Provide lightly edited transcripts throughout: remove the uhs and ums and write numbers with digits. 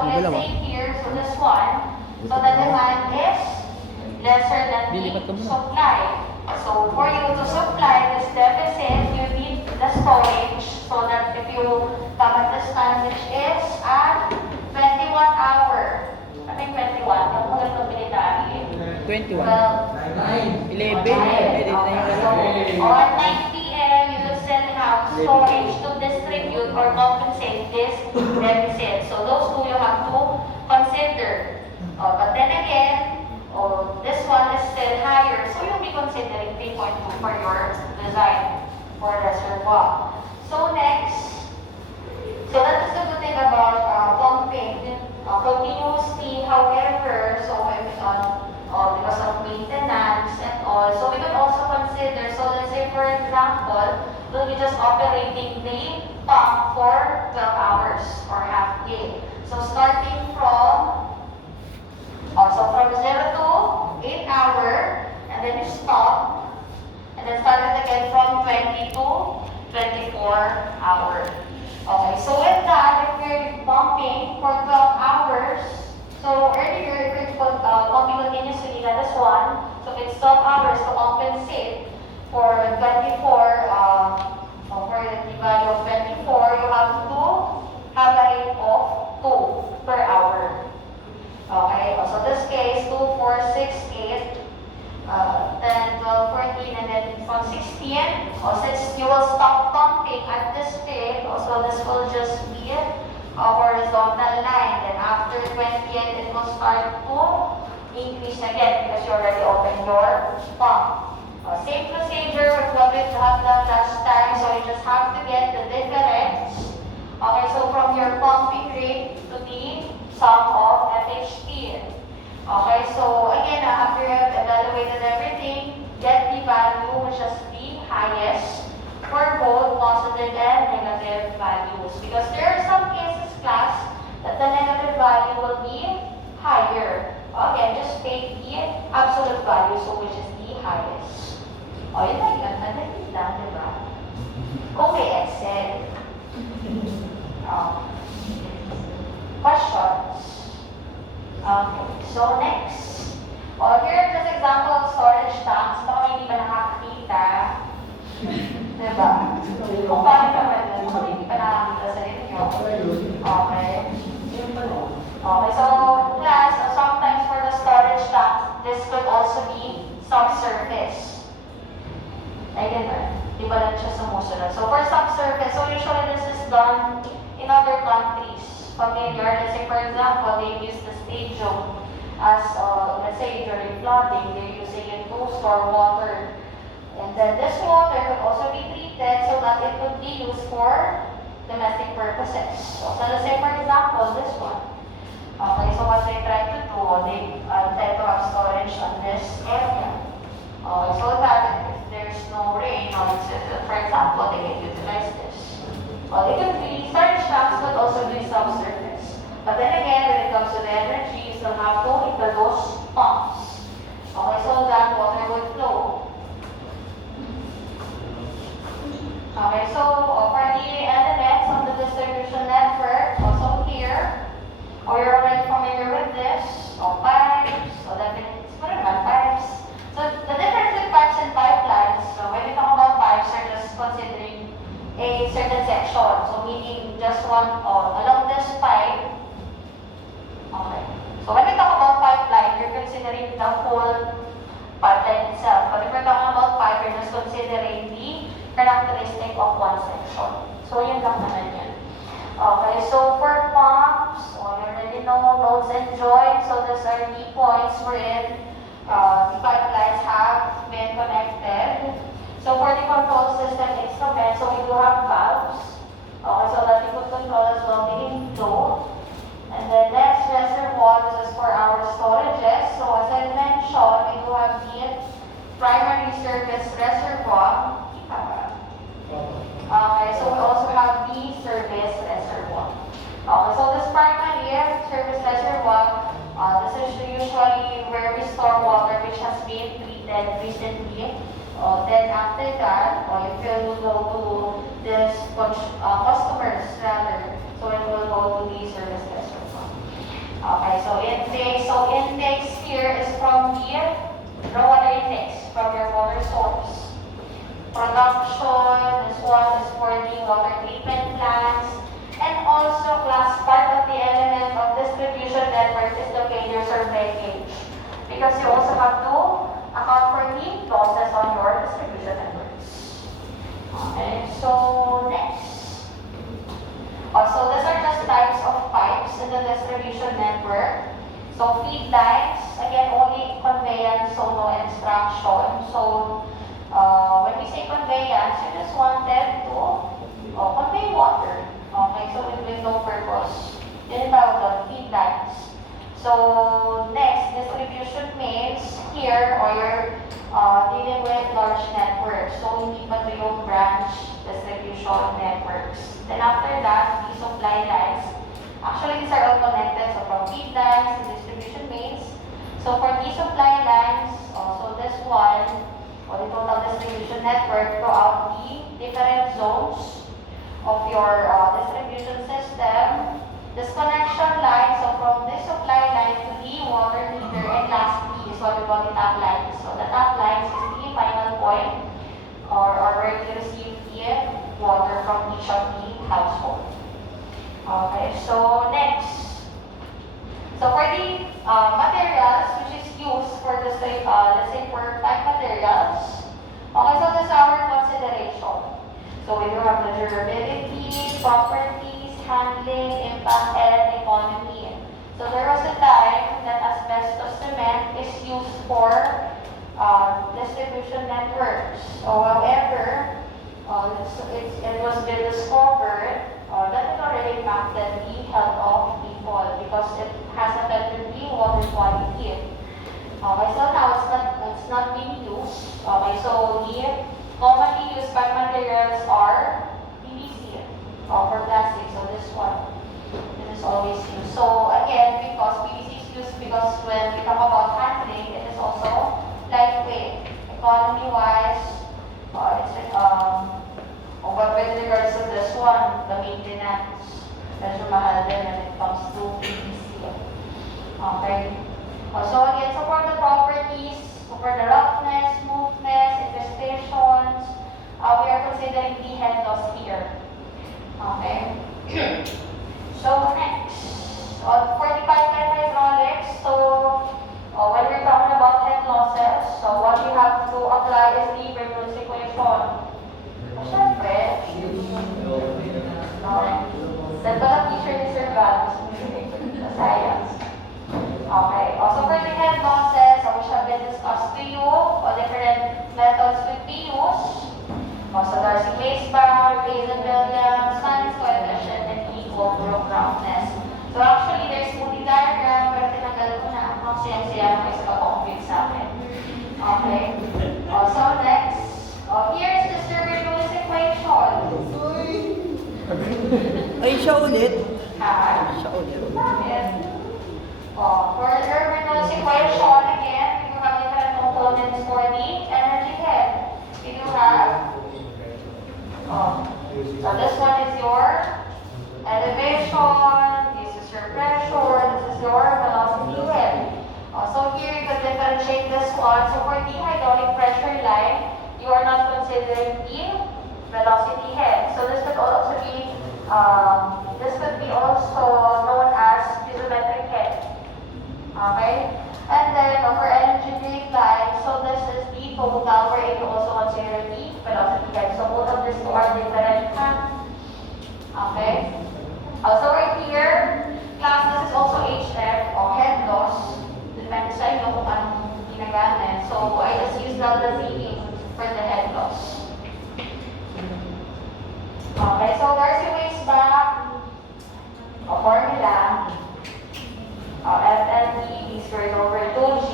So let's say here, so this one, so the demand is lesser than the supply. So for you to supply this deficit, you need the storage so that if you come at this time, which is at 21 hour. I think 21. Yung mga ito military. 21. 11. 11. So, at 9 p.m., you will still have storage to distribute or compensate this deficit. So those two you have to consider. But then again, this one is still higher, so you'll be considering 3.2 for your design for reservoir. So next, so that is the good thing about pumping continuously. However, so because of maintenance and all, so we could also consider. So let's say, for example, we'll be just operating the pump for 12 hours or half day. So starting from from 0 to 8 hour, and then you stop, and then start it again from 20 to 24 hour. Okay, so with that, if you're pumping for 12 hours, so earlier, if you're pumping continuously, that is one. So if it's 12 hours to compensate for 24, for the value of 24, you have to have a rate of 2 per hour. Okay, so this case, 2, 4, 6, 8, 10, 12, 14, and then from 16, since you will stop pumping at this state, so this will just be a horizontal line. Then after 20th, it will start to increase again because you already opened your pump. Same procedure with what we have done last time, so you just have to get the difference. Okay, so from your pumping rate to the sum of FHP. Okay, so again, after you have evaluated everything, get the value which is the highest for both positive and negative values. Because there are some cases, class, that the negative value will be higher. Again, just take the absolute value, so which is the highest. Yun na yun. Madali lang, diba? Kung may Excel. Questions? Okay, so next. Here are just example of storage tanks. Baka hindi pa nakakakita. Diba? Kung paano naman yun, baka hindi pa nakakita sa inyo. Okay. Okay, so class, sometimes for the storage tanks, this could also be subsurface. Ay, ganun. Di ba lang siya sumusunod? So for subsurface, so usually this is done in other countries. Familiar, let's say for example, they use the stadium as, let's say during flooding, they're using it to store water. And then this water could also be treated so that it could be used for domestic purposes. So let's say for example, this one. Okay, so what they try to do, they try to have storage on this area. So that if there's no rain, for example, they can utilize this. It could be storage tanks, but also be subsurface. But then again, when it comes to the energy, you still have to include those pumps. Okay, so that water would flow. Okay, so for the elements of the distribution network, also here, you're already familiar with this. Pipes, definitely, it's pipes. So the difference with pipes and pipelines, so when we talk about pipes, we're just considering a certain section. So meaning just one along this pipe. Okay. So when we talk about pipeline, you're considering the whole pipeline itself. But if we're talking about pipe, you're just considering the characteristic of one section. So yun lang naman yan. Okay, so for pumps, you already know nodes and joints. So these are the points wherein the pipelines have been connected. So for the control system instruments, so we do have valves. Okay, so that we could control as well the inflow. And then next, reservoir, this is for our storages. So as I mentioned, we do have the primary service reservoir. Okay, so we also have the service reservoir. Okay, so this primary service reservoir, this is usually where we store water which has been treated recently. Then after that, if you go to this customers rather, so it will go to the service reservoir. Okay, so intake. So intakes here is from the raw water intakes from your water source. Production, this one is for the water treatment plants. And also, class part of the element of distribution network is the failures or breakage. Because you also have to account for the losses on your distribution networks. Okay, so next. So these are just types of pipes in the distribution network. So feed lines, again, only conveyance, so no extraction. So when we say conveyance, you just wanted to convey water. Okay, so with no purpose. Yun yung tawag doon, feed lines. So next, distribution mains here, or you're dealing with large networks. So hindi pa ito yung branch distribution networks. Then after that, the supply lines. Actually, these are all connected. So from feed lines to distribution mains. So for the supply lines, so this one, the total distribution network throughout the different zones of your distribution system. This connection line, so from this supply line to the water meter, and lastly is what we call the tap lines. So the tap lines is the final point, or where you receive the water from each of the household. Okay, so next. So for the materials which is used for the let's say for pipe materials, okay, so this is our consideration. So we do have the durability, properties, handling, impact, and economy. So there was a time that asbestos cement is used for distribution networks. So however, it was been discovered that it already impacted the health of people because it has affected the water quality. Okay, so now it's not being used. Okay, so the commonly used pipe materials are PVC for plastic. So this one, this is always used. So again, because PVC is used because when we talk about handling, it is also lightweight. Economy-wise, but with regards to this one, the maintenance, medyo mahal din when it comes to PVC. Okay. So again, so for the properties, so for the roughness, smoothness, infestations, we are considering the head loss here. Okay. So next, for the pipeline hydraulics, so when we're talking about head losses, so what you have to apply is the Bernoulli's equation. Siyempre, that pala teacher ni Sir Gabs, science. Okay, also for the head losses, which have been discussed to you, different methods could be used. So Darcy Weisbach, Hazen Williams, Hans coefficient, and equal roundness. So actually, there's smoothie diagram, pero tinagal ko na ang siya may sa compute sa akin. Okay. So next, here's the Sir Bernoulli's equation. Ay, siya ulit. Siya ulit. For the Bernoulli's equation, again, we do have different components for the energy head. We do have, so this one is your elevation, this is your pressure, this is your velocity head. So here you can differentiate this one. So for the hydraulic pressure line, you are not considering the velocity head. So this could also be also known as piezometric head. Okay? And then for energy drink line, so this is the total where you also consider the velocity head. So both of these two are different. Okay? Also right here, class, this is also HF or head loss. Depende sa inyo kung anong ginagamit. So I just use delta ZE for the head loss. Okay, so Darcy Weisbach formula. FLD is squared over 2G.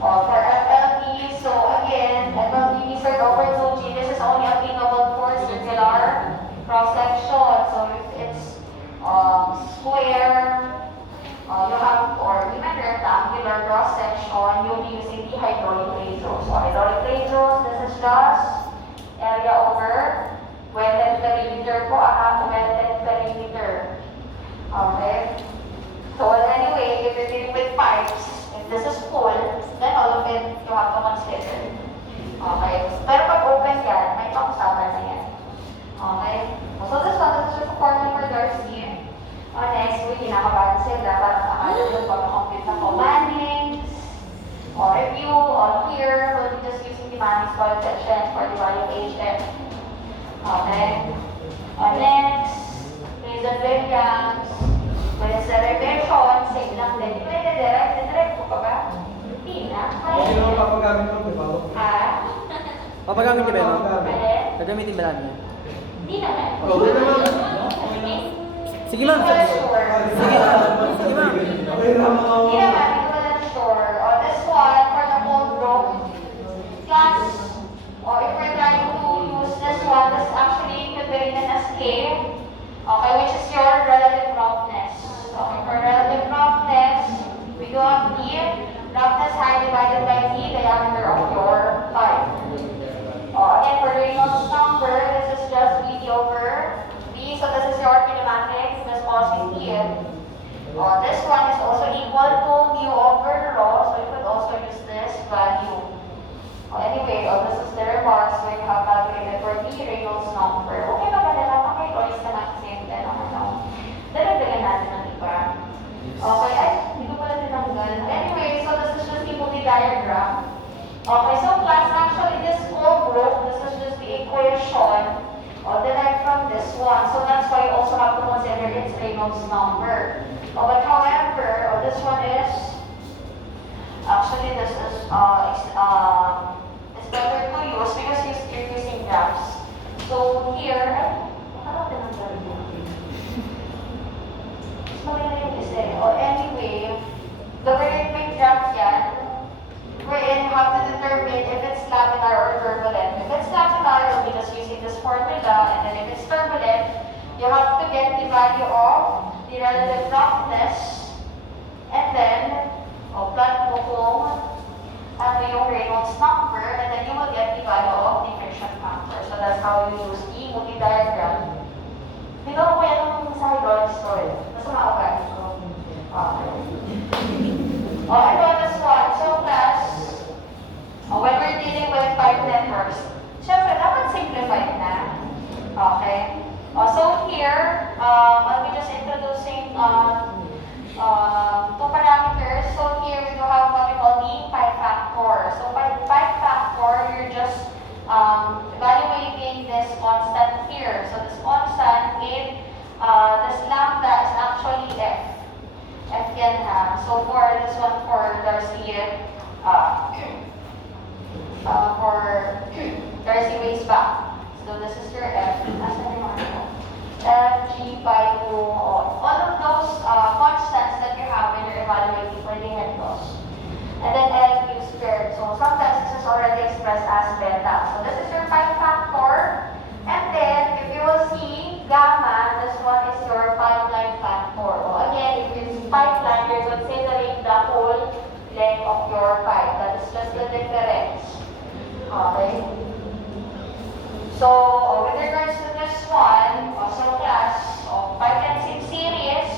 For FLD, so again, FLD is squared over 2G. This is only applicable for circular cross-section. So if it's square, you have, or even rectangular cross-section, you'll be using the hydraulic radius. So hydraulic radius, this is just area over wetted perimeter po, wetted perimeter. Okay? So anyway, this is full, then all of it you have to consider. Okay? Pero pag open yan, may pag-usapan na yan. Okay? So this one, this is just a formula for Darcy. Next week, kinakabahan sila para makakala yung pag-complete na commandings, or review, or here, we'll be just using the Mannings coefficient for the value of HF. Okay? Next, reason variance. When it's a revision, same lang din. Pwede direct ko pa ba? Hindi na. Okay naman papagamit mo, di ba? Ha? Papagamit ka ba yun? Alin? Gagamitin ba namin? Hindi naman. Okay naman. Sige ma'am. Hindi ko sure. Sige ma'am. Sige ma'am. Okay naman ako. Hindi naman, hindi ko lang sure. This one, for the whole group, class, or if we're trying to use this one, this actually could be written as K, okay, which is your relative roughness. Okay, for relative roughness, we do have D, roughness height divided by D, diameter of your pipe. Again, for Reynolds number, this is just V over V, so this is your kinematics, viscosity. This one is also equal to mu over rho, so you could also use this value. Anyway, this is the remarks when you have calculated for the Reynolds number. Okay ba ba nila? Okay, or is the maximum then or no? Dalagdagan natin ang iba. Okay, ay, hindi ko pala tinanggal. Anyway, so this is just the multi-diagram. Okay, so class, actually this whole group, this is just the equation derived from this one. So that's why you also have to consider its Reynolds number. But however, this one is, actually this is, it's better to use because you're using graphs. So here, ano tinanggal mo? Anyway, the rhythmic graph yan, wherein you have to determine if it's laminar or turbulent. If it's laminar, you'll be just using this formula, and then if it's turbulent, you have to get the value of the relative roughness, and then, plot mo kung ano yung Reynolds number, and then you will get the value of the friction factor. So that's how you use the multi-diagram. Hindi ko kaya nung sa hydraulic story. Masama ako guys. Okay. Okay, so this one. So class, when we're dealing with pipe networks, syempre, dapat simplified na. Okay. So here, I'll be just introducing two parameters. So here we do have what we call the pipe factor. So by pipe factor, you're just evaluating this constant here. So this constant in this lambda is actually F. F yan ha. So for this one for Darcy, for Darcy waist back. So this is your F. Nasa yung ano? F, G, pi, 2, all of those constants that you have when you're evaluating for the head loss. And then L, Q squared. So sometimes this is already expressed as beta. So this is your pipe factor. And then if you will see gamma, this one is your pipeline factor. So again, if you see pipeline, you're considering the whole length of your pipe. That is just the difference. Okay. So with regards to this one, also class of pipelines in series,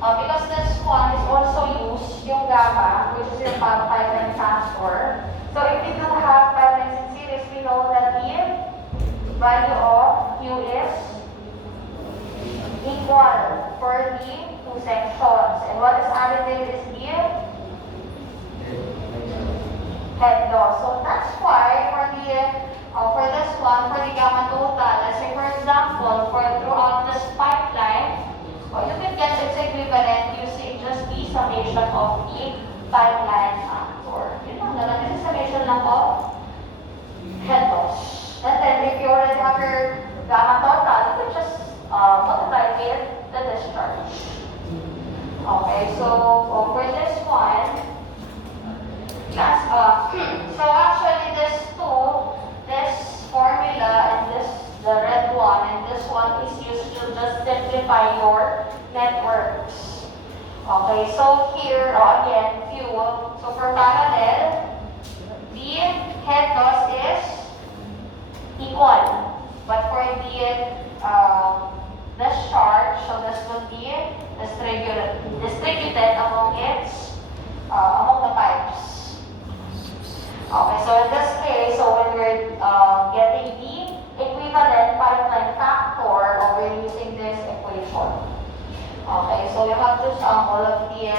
because this one is also used yung gamma, which is your pipeline factor. So if we do have pipelines in series, we know that the value of Q is equal for the two sections. And what is additive is the head loss. So that's why for this one, for the gamma total, let's say for example, throughout this pipeline, you can get its equivalent using just the summation of the pipeline factor. Yun lang naman, this is summation lang of head loss. And then if you already have your gamma total, you can just multiply with the discharge. Okay, so for this one, so actually this formula and the red one and this one is used to just simplify your networks. Okay, so here again, fuel. So for parallel, the head loss is equal. But for the discharge, so this will be distributed among its so in this case, so when we're getting the equivalent pipeline factor, we're using this equation. Okay, so you have to sum all of the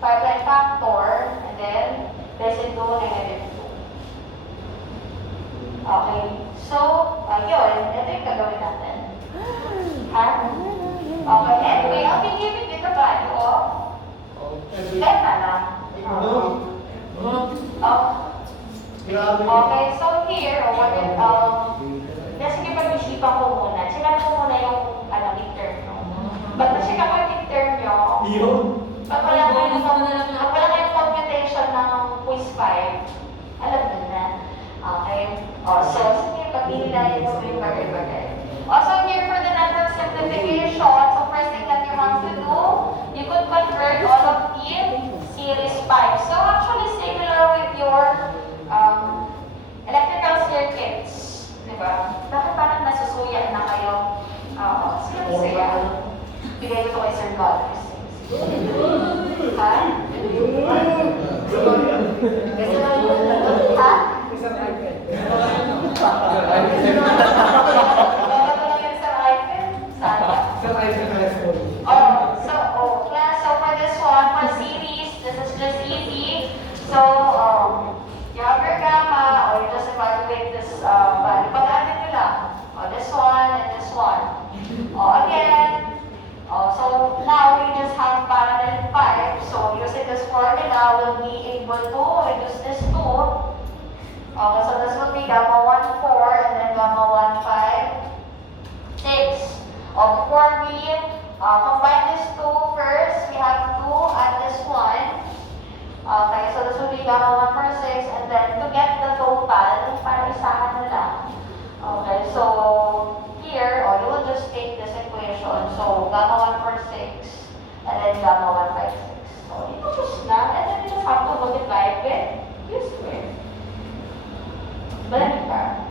pipeline factor, and then this into -2. Okay, so, yun, ito yung gagawin natin. Ha? Okay, anyway, I'll be giving you the value of beta lang. Okay, so here, what is, sige pag-isipan ko muna. Sinabi ko muna yung, midterm nyo. Pag nasikat ko yung midterm nyo, pag wala kayong computation ng quiz 5, alam nyo na. Okay? So, sige, pag-hilayin mo yung bagay-bagay. Also, here for the number simplification, so first thing that you have to do, you could convert all of the series 5. So, actually, similar with your electrical circuits. Diba? Bakit parang nasusuya na kayo? Suya. Bigay ko kay Sir Godless. Ha? Ha? So for this one, for series, this is just easy. So, you have your gamma, or you just evaluate this value. Pag-added nyo lang. This one and this one. Again, so now we just have parallel 5. So using this formula, we'll be able to reduce this to. Okay, so this will be gamma 1, 4, and then gamma 1, 5, 6. Before we combine these two first, we have to add this one. Okay, so this will be gamma 1 for 6, and then to get the total, para isahan na lang. Okay, so here, you will just take this equation. So gamma 1 for 6, and then gamma 1, 5, 6. So you just na, and then you just have to multiply with u squared. Balik ka.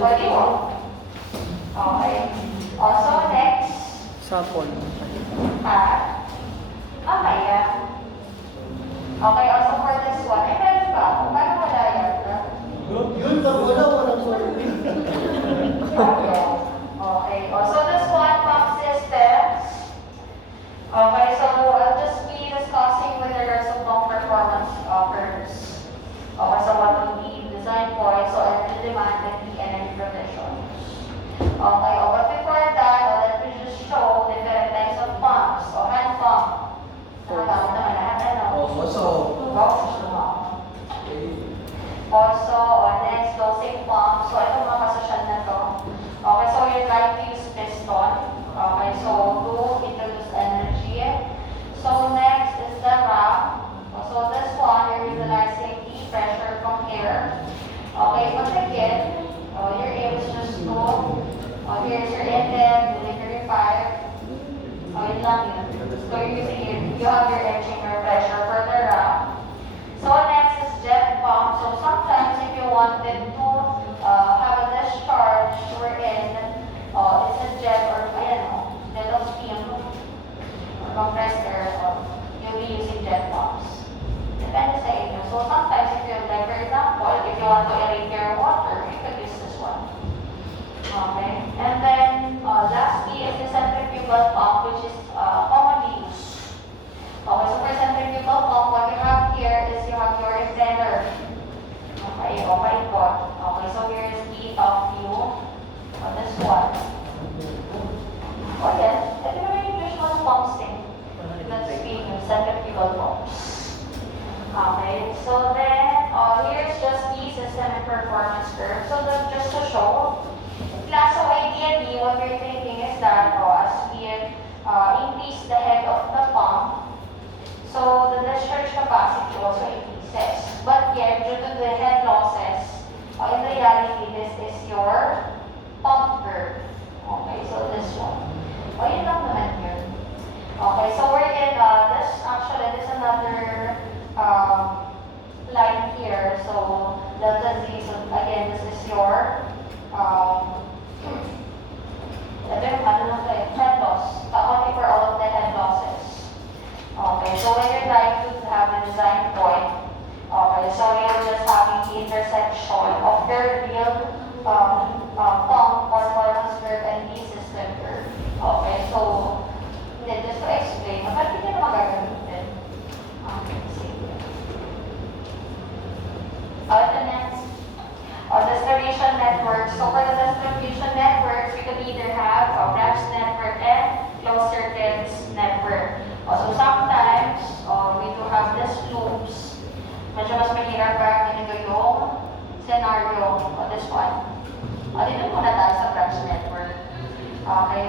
Pwede mo. Okay. Also, next. Sapon. Ha? Mamaya. Okay, also for this one. Meron ba? Paano wala yan? Yun, pag walang sorry. Okay. Also, this one, pump systems. Okay, so I'll just be discussing with regards to pump performance curves. Okay, so what will be design points, so energy demand and the energy provisions. Okay, but before that, let me just show different types of pumps. So hand pump. Nakagamit naman lahat, ano? Also, next, dosing pump. So ito mga kasosyan na to. Okay, so you'd like to use piston. Okay, so to introduce energy. So next is the ram. So this one, you're utilizing the pressure from air. Okay, but again, your aim is just to, here's your inlet, delivery pipe. Yun lang yun. So you're using it, you have your edging or pressure for the ram. So next is jet pump. So sometimes if you wanted to have a discharge wherein it's a jet or jet of steam or compressed air, you'll be using jet pumps. Depende sa inyo. So sometimes if you like, for example, if you want to aerate your water, you could use this one. Okay. And then lastly is the centrifugal pump, which is commonly used. Okay, so for centrifugal pump, what you have here is you have your impeller. Okay, pot. Okay, so here is the top view of this one. Oh yes, ito na yung English one pumps thing. That's being centrifugal pumps. Okay, so then here's just the system and performance curve. So just to show, so ideally what we're thinking is that as we pump, performance curve, and D-system curve. Okay, so, hindi, just to explain, bakit hindi naman gagamitin? Okay, sige. The next, distribution network. So for the distribution networks, we could either have a branch network and closed circuits network. So sometimes, we do have these loops. Medyo mas mahirap para ganito yung scenario. This one. Dito muna tayo sa branch network. Okay.